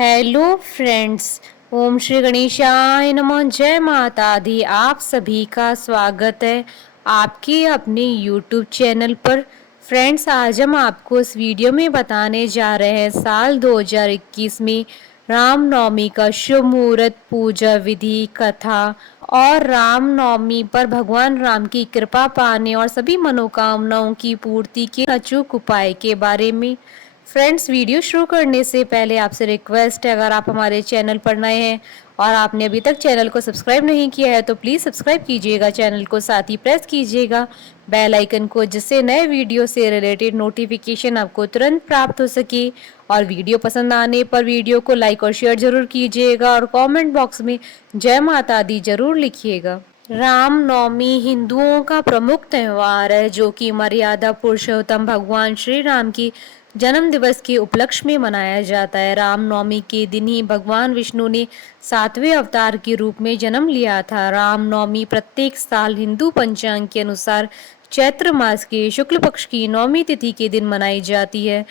Hello friends. ओम श्री गणेशाय नमः। जय माता दी। आप सभी का स्वागत है आपके अपने यूट्यूब चैनल पर। फ्रेंड्स, आज हम आपको इस वीडियो में बताने जा रहे हैं साल 2021 में रामनवमी का शुभ मुहूर्त, पूजा विधि, कथा और रामनवमी पर भगवान राम की कृपा पाने और सभी मनोकामनाओं की पूर्ति के अचूक उपाय के बारे में। फ्रेंड्स, वीडियो शुरू करने से पहले आपसे रिक्वेस्ट है, अगर आप हमारे चैनल पर नए हैं और आपने अभी तक चैनल को सब्सक्राइब नहीं किया है तो प्लीज़ सब्सक्राइब कीजिएगा चैनल को, साथ ही प्रेस कीजिएगा बेल आइकन को, जिससे नए वीडियो से रिलेटेड नोटिफिकेशन आपको तुरंत प्राप्त हो सके। और वीडियो पसंद आने पर वीडियो को लाइक और शेयर जरूर कीजिएगा और कमेंट बॉक्स में जय माता दी जरूर लिखिएगा। रामनवमी हिंदुओं का प्रमुख त्योहार है, जो कि मर्यादा पुरुषोत्तम भगवान श्री राम की जन्म दिवस के उपलक्ष्य में मनाया जाता है। रामनवमी के दिन ही भगवान विष्णु ने 7वें अवतार के रूप में जन्म लिया था। रामनवमी प्रत्येक साल हिंदू पंचांग के अनुसार चैत्र मास के शुक्ल पक्ष की नौमी तिथि के दिन मनाई जाती है।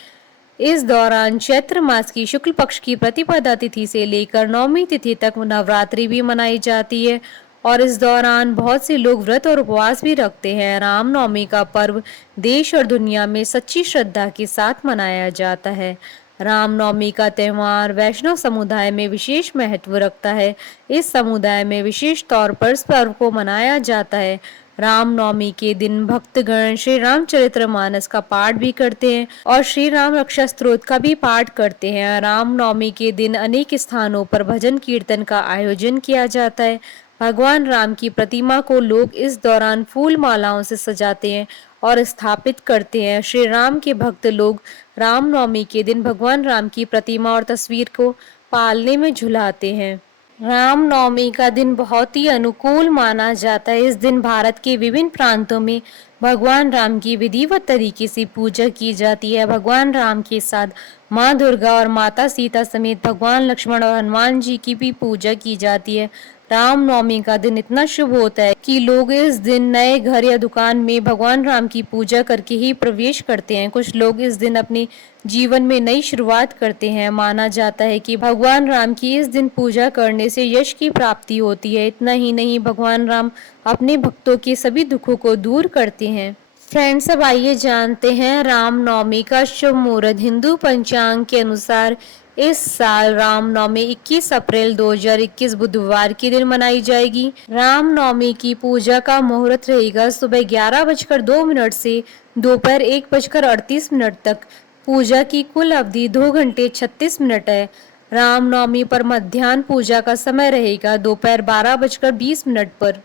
इस दौरान चैत्र मास की शुक्ल पक्ष की प्रतिपदा तिथि से लेकर नौमी तिथि तक नवरात्रि भी मनाई जाती है और इस दौरान बहुत से लोग व्रत और उपवास भी रखते हैं। रामनवमी का पर्व देश और दुनिया में सच्ची श्रद्धा के साथ मनाया जाता है। रामनवमी का त्यौहार वैष्णव समुदाय में विशेष महत्व रखता है। इस समुदाय में विशेष तौर पर इस पर्व को मनाया जाता है। रामनवमी के दिन भक्तगण श्री रामचरितमानस का पाठ भी करते हैं और श्री राम रक्षा स्तोत्र का भी पाठ करते हैं। रामनवमी के दिन अनेक स्थानों पर भजन कीर्तन का आयोजन किया जाता है। भगवान राम की प्रतिमा को लोग इस दौरान फूल मालाओं से सजाते हैं और स्थापित करते हैं। श्री राम के भक्त लोग रामनवमी के दिन भगवान राम की प्रतिमा और तस्वीर को पालने में झुलाते हैं। रामनवमी का दिन बहुत ही अनुकूल माना जाता है। इस दिन भारत के विभिन्न प्रांतों में भगवान राम की विधिवत तरीके से पूजा की जाती है। भगवान राम के साथ माँ दुर्गा और माता सीता समेत भगवान लक्ष्मण और हनुमान जी की भी पूजा की जाती है। रामनवमी का दिन इतना शुभ होता है कि लोग इस दिन नए घर या दुकान में भगवान राम की पूजा करके ही प्रवेश करते हैं। कुछ लोग इस दिन अपने जीवन में नई शुरुआत करते हैं। माना जाता है कि भगवान राम की इस दिन पूजा करने से यश की प्राप्ति होती है। इतना ही नहीं, भगवान राम अपने भक्तों के सभी दुखों को दूर करते हैं। फ्रेंड्स, अब आइए जानते हैं रामनवमी का शुभ मुहूर्त। हिंदू पंचांग के अनुसार इस साल रामनवमी 21 अप्रैल 2021 बुधवार के दिन मनाई जाएगी। रामनवमी की पूजा का मुहूर्त रहेगा सुबह 11:02 से दोपहर 1:38 तक। पूजा की कुल अवधि 2 घंटे 36 मिनट है। रामनवमी पर मध्याह्न पूजा का समय रहेगा दोपहर 12:20 पर।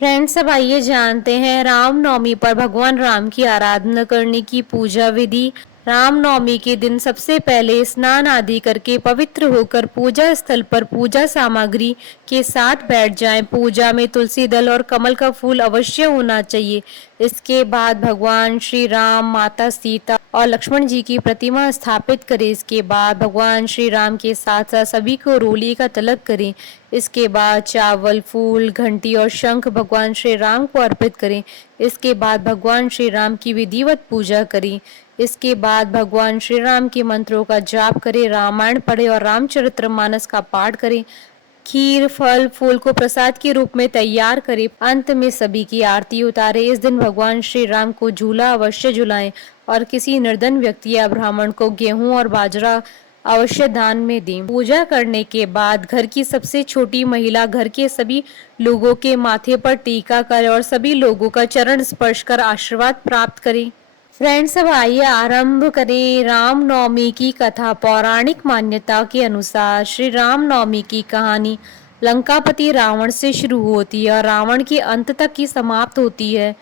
फ्रेंड्स, अब आइए जानते हैं रामनवमी पर भगवान राम की आराधना करने की पूजा विधि। रामनवमी के दिन सबसे पहले स्नान आदि करके पवित्र होकर पूजा स्थल पर पूजा सामग्री के साथ बैठ जाएं। पूजा में तुलसी दल और कमल का फूल अवश्य होना चाहिए। इसके बाद भगवान श्री राम, माता सीता और लक्ष्मण जी की प्रतिमा स्थापित करें। इसके बाद भगवान श्री राम के साथ साथ सभी को रोली का तिलक करें। इसके बाद चावल, फूल, घंटी और शंख भगवान श्री राम को अर्पित करें। इसके बाद भगवान श्री राम की विधिवत पूजा करें। इसके बाद भगवान श्री राम के मंत्रों का जाप करें, रामायण पढ़े और रामचरितमानस का पाठ करें। खीर, फल, फूल को प्रसाद के रूप में तैयार करें। अंत में सभी की आरती उतारे। इस दिन भगवान श्री राम को झूला अवश्य झुलाएं और किसी निर्धन व्यक्ति या ब्राह्मण को गेहूं और बाजरा अवश्य दान में दें। पूजा करने के बाद घर की सबसे छोटी महिला घर के सभी लोगों के माथे पर टीका करे और सभी लोगों का चरण स्पर्श कर आशीर्वाद प्राप्त करें। फ्रेंड्स, अब आइए आरंभ करें रामनवमी की कथा। पौराणिक मान्यता के अनुसार श्री रामनवमी की कहानी लंकापति रावण से शुरू होती है और रावण के अंत तक की समाप्त होती है।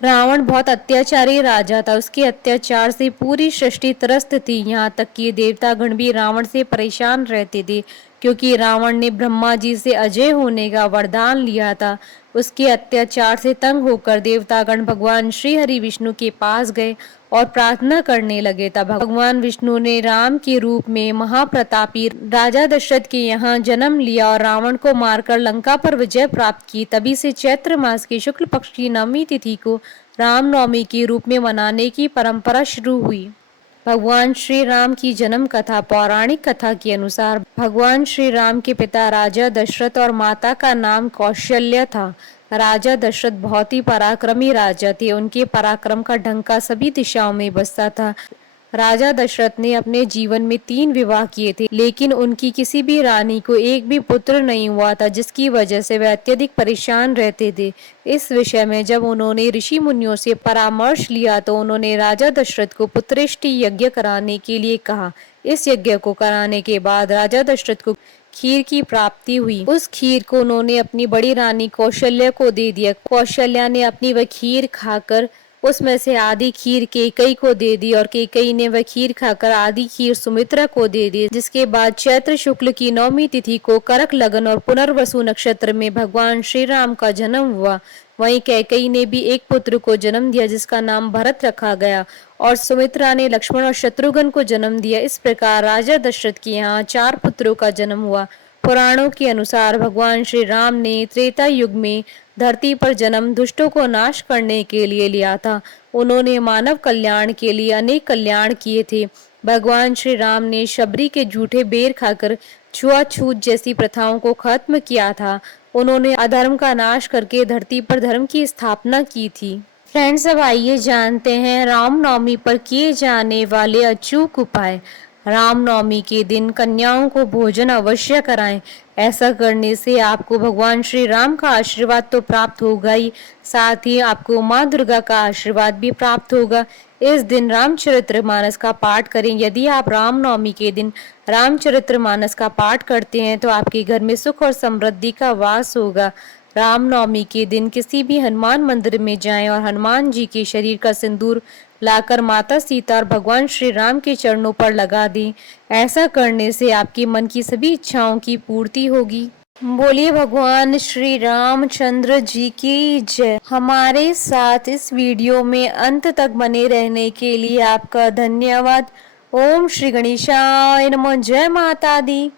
रावण बहुत अत्याचारी राजा था। उसके अत्याचार से पूरी सृष्टि त्रस्त थी। यहाँ तक कि देवतागण भी रावण से परेशान रहते थे, क्योंकि रावण ने ब्रह्मा जी से अजय होने का वरदान लिया था। उसके अत्याचार से तंग होकर देवतागण भगवान श्री हरि विष्णु के पास गए और प्रार्थना करने लगे। तब भगवान विष्णु ने राम के रूप में महाप्रतापी राजा दशरथ के यहाँ जन्म लिया और रावण को मारकर लंका पर विजय प्राप्त की। तभी से चैत्र मास की शुक्ल पक्ष की नवमी तिथि को रामनवमी के रूप में मनाने की परंपरा शुरू हुई। भगवान श्री राम की जन्म कथा। पौराणिक कथा के अनुसार भगवान श्री राम के पिता राजा दशरथ और माता का नाम कौशल्या था। राजा दशरथ बहुत ही पराक्रमी राजा थे। उनके पराक्रम का डंका सभी दिशाओं में बजता था। राजा दशरथ ने अपने जीवन में 3 विवाह किए थे, लेकिन उनकी किसी भी रानी को एक भी पुत्र नहीं हुआ था, जिसकी वजह से वे अत्यधिक परेशान रहते थे। इस विषय में जब उन्होंने ऋषि मुनियों से परामर्श लिया तो उन्होंने राजा दशरथ को पुत्रेष्टि यज्ञ कराने के लिए कहा। इस यज्ञ को कराने के बाद राजा दशरथ को खीर की प्राप्ति हुई। उस खीर को उन्होंने अपनी बड़ी रानी कौशल्या को दे दिया। कौशल्या ने अपनी वह खीर खाकर उसमें से आधी खीर कैकेयी को दे दी और कैकेयी ने वह खीर खाकर आधी खीर सुमित्रा को दे दी। जिसके बाद चैत्र शुक्ल की 9वीं तिथि को करक लगन और पुनर्वसु नक्षत्र में भगवान श्री राम का जन्म हुआ। वहीं कैकेयी ने भी एक पुत्र को जन्म दिया, जिसका नाम भरत रखा गया, और सुमित्रा ने लक्ष्मण और शत्रुघ्न को जन्म दिया। इस प्रकार राजा दशरथ के यहाँ 4 पुत्रों का जन्म हुआ। पुराणों के अनुसार भगवान श्री राम ने त्रेता युग में धरती पर जन्म दुष्टों को नाश करने के लिए लिया था। उन्होंने मानव कल्याण के लिए अनेक कल्याण किए थे। भगवान श्री राम ने शबरी के झूठे बेर खाकर छुआछूत जैसी प्रथाओं को खत्म किया था। उन्होंने अधर्म का नाश करके धरती पर धर्म की स्थापना की थी। फ्रेंड्स, अब आइए जानते हैं रामनवमी पर किए जाने वाले अचूक उपाय। रामनवमी के दिन कन्याओं को भोजन अवश्य कराएं। ऐसा करने से आपको भगवान श्री राम का आशीर्वाद तो प्राप्त होगा ही, साथ ही आपको माँ दुर्गा का आशीर्वाद भी प्राप्त होगा। इस दिन रामचरितमानस का पाठ करें। यदि आप रामनवमी के दिन रामचरितमानस का पाठ करते हैं तो आपके घर में सुख और समृद्धि का वास होगा। रामनवमी के दिन किसी भी हनुमान मंदिर में जाएं और हनुमान जी के शरीर का सिंदूर लाकर माता सीता और भगवान श्री राम के चरणों पर लगा दें। ऐसा करने से आपके मन की सभी इच्छाओं की पूर्ति होगी। बोलिए भगवान श्री रामचंद्र जी की जय। हमारे साथ इस वीडियो में अंत तक बने रहने के लिए आपका धन्यवाद। ओम श्री गणेशाय नमः। जय माता दी।